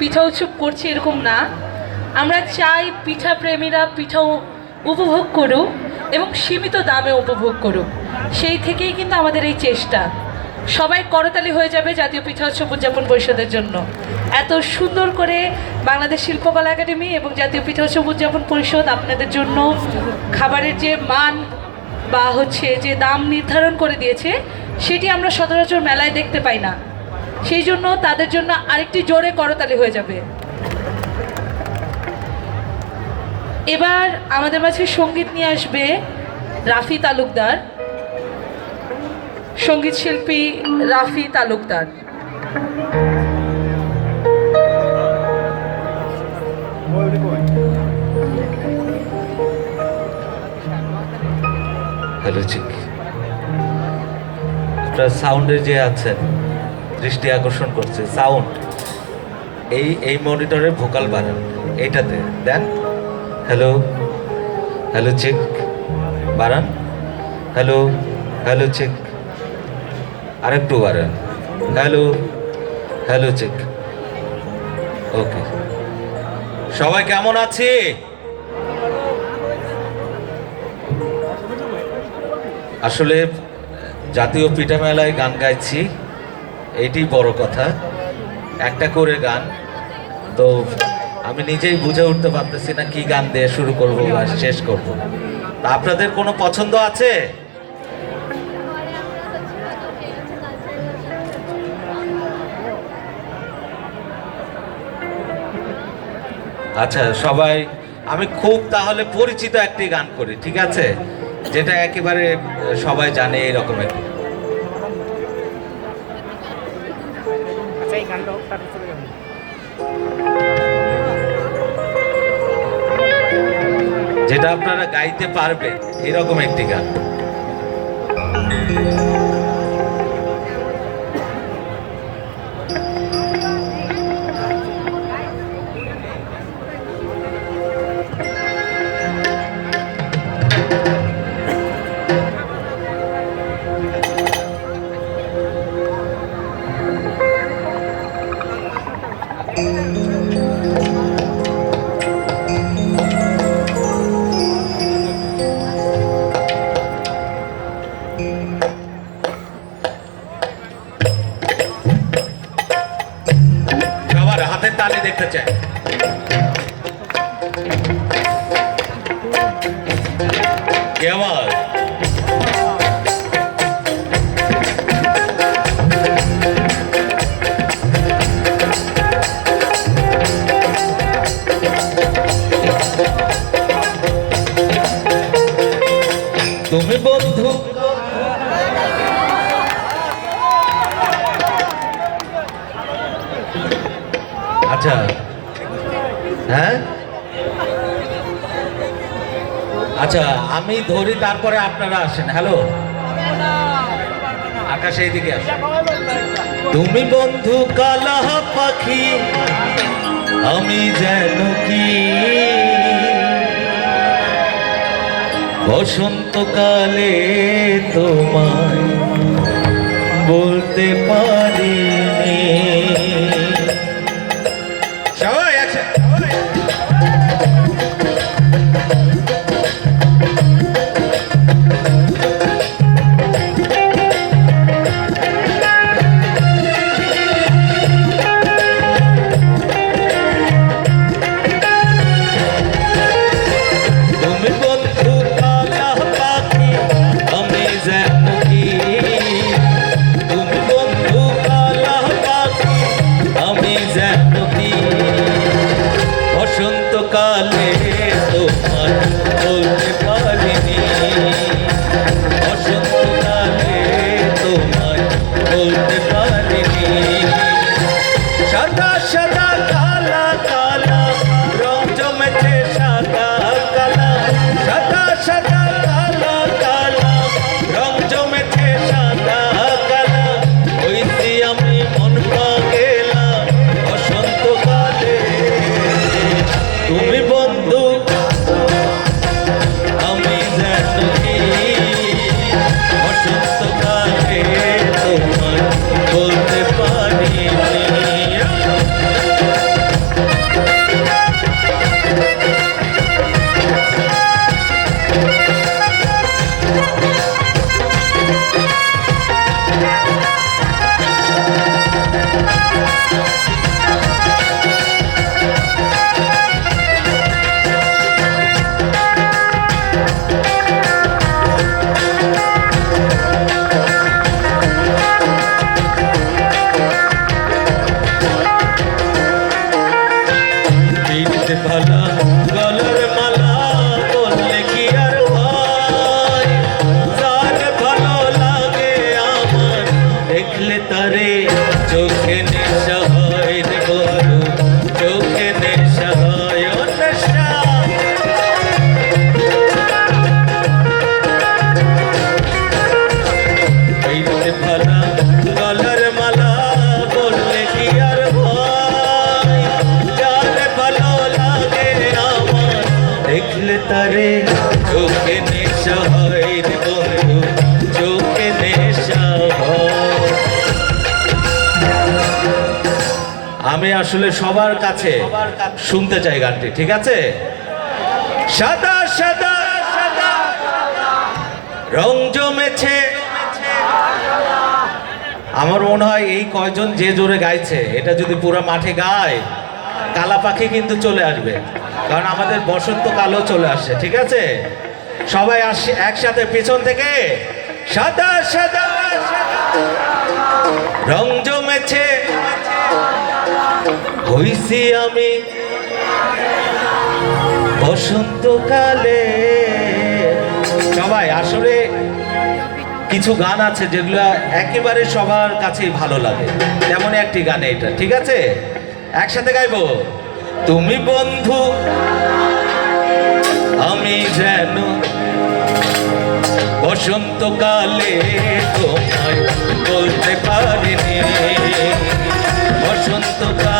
পিঠা উৎসব করছি এরকম না। আমরা চাই পিঠা প্রেমীরা পিঠা উপভোগ করুক এবং সীমিত দামে উপভোগ করুক। সেই থেকেই কিন্তু আমাদের এই চেষ্টা। সবাই করতালি হয়ে যাবে জাতীয় পিঠা উৎসব উদযাপন পরিষদের জন্য। এত সুন্দর করে বাংলাদেশ শিল্পকলা একাডেমি এবং জাতীয় পিঠা উৎসব উদযাপন পরিষদ আপনাদের জন্য খাবারের যে মান বা হচ্ছে যে দাম নির্ধারণ করে দিয়েছে, সেটি আমরা সচরাচর মেলায় দেখতে পাই না। সেই জন্য তাদের জন্য আরেকটি জোরে করতালি হয়ে যাবে। এবার আমাদের মাঝে সংগীত নিয়ে আসবে রাফি তালুকদার, সংগীত শিল্পী রাফি তালুকদার। হ্যালো সাউন্ডে যে আছেন দৃষ্টি আকর্ষণ করছে সাউন্ড এই এই মনিটরে ভোকাল বাড়ান এইটাতে। দেন হ্যালো হ্যালো চেক বাড়ান হ্যালো হ্যালো চেক আরেকটু বাড়ান হ্যালো হ্যালো চেক ওকে সবাই কেমন আছে? আসলে, জাতীয় পিঠা মেলায় গান গাইছি। এইটি বড় কথা। একটা করে গান। তো আমি নিজেই বুঝে উঠতে পারতেছি না কি গান দিয়ে শুরু করব বা শেষ করব। তা আপনাদের কোনো পছন্দ আছে? আচ্ছা সবাই, আমি খুব তাহলে পরিচিত একটি গান করি, ঠিক আছে? যেটা একেবারে সবাই জানে এরকম একটি। চলে যেটা আপনারা গাইতে পারবেন এরকম একটি গান। আচ্ছা। হ্যাঁ? আচ্ছা আমি ধরি তারপরে আপনারা আসেন। হ্যালো আকাশ এইদিকে আসেন তুমি বন্ধু কালা পাখি, আমি যেন কি? বসন্তকালে তোমায় বলতে পারিনি সাদা সাদা কালা কালা। রং জমেছে সাদা কালা। সাদা সাদা আসলে সবার কাছে শুনতে চাই গানটি ঠিক আছে? সাদা সাদা সাদা রং জমেছে। আমার মনে হয় এই কয়জন যে জোরে গাইছে এটা যদি পুরো মাঠে গায় কালা পাখি কিন্তু চলে আসবে। কারণ আমাদের বসন্তকালও চলে আসছে ঠিক আছে? সবাই আসছে একসাথে পিছন থেকে সাদা সাদা, রং জমেছে। হইছি আমি বসন্তকালে। সবাই, আসলে কিছু গান আছে যেগুলো একেবারে সবার কাছেই ভালো লাগে। তেমন একটি গান এটা, ঠিক আছে? একসাথে গাইবো। তুমি বন্ধু, আমি যেন বসন্তকালে তোমায় বলতে পারিনি। বসন্তকালে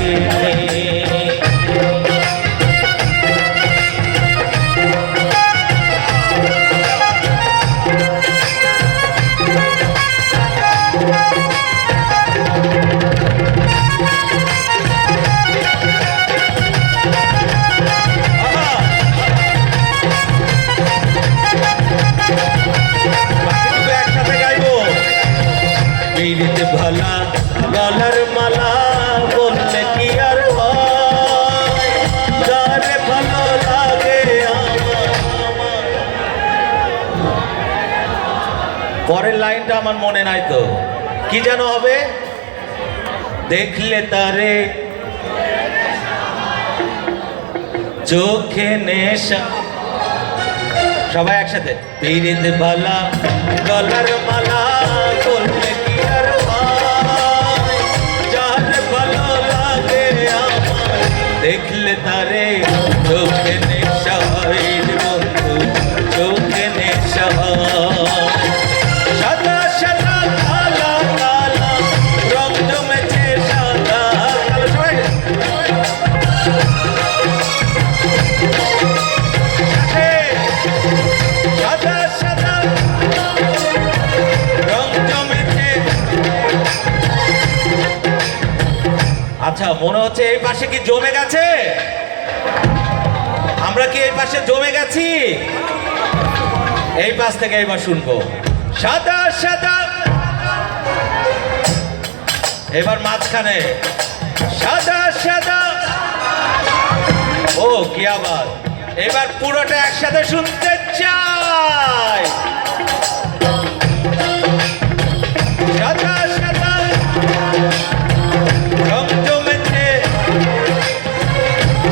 পিড়িতে ভালা, গলার মালা বললে কি আর যারে ভালো লাগে পরের লাইনটা আমার মনে নাই তো। কি যেন হবে? দেখলে তারে চোখে নেশা। সবাই একসাথে। পিড়িতে বালা, গলার মালা আচ্ছা মনে হচ্ছে এই পাশে কি জমে গেছে? আমরা কি এই পাশে জমে গেছি? এই পাশ থেকে এবার শুনব। সাদা সাদা। এবার মাঝখানে। সাদা সাদা। ও, কি আবার। এবার পুরোটা একসাথে শুনতে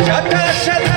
সাদা সাদা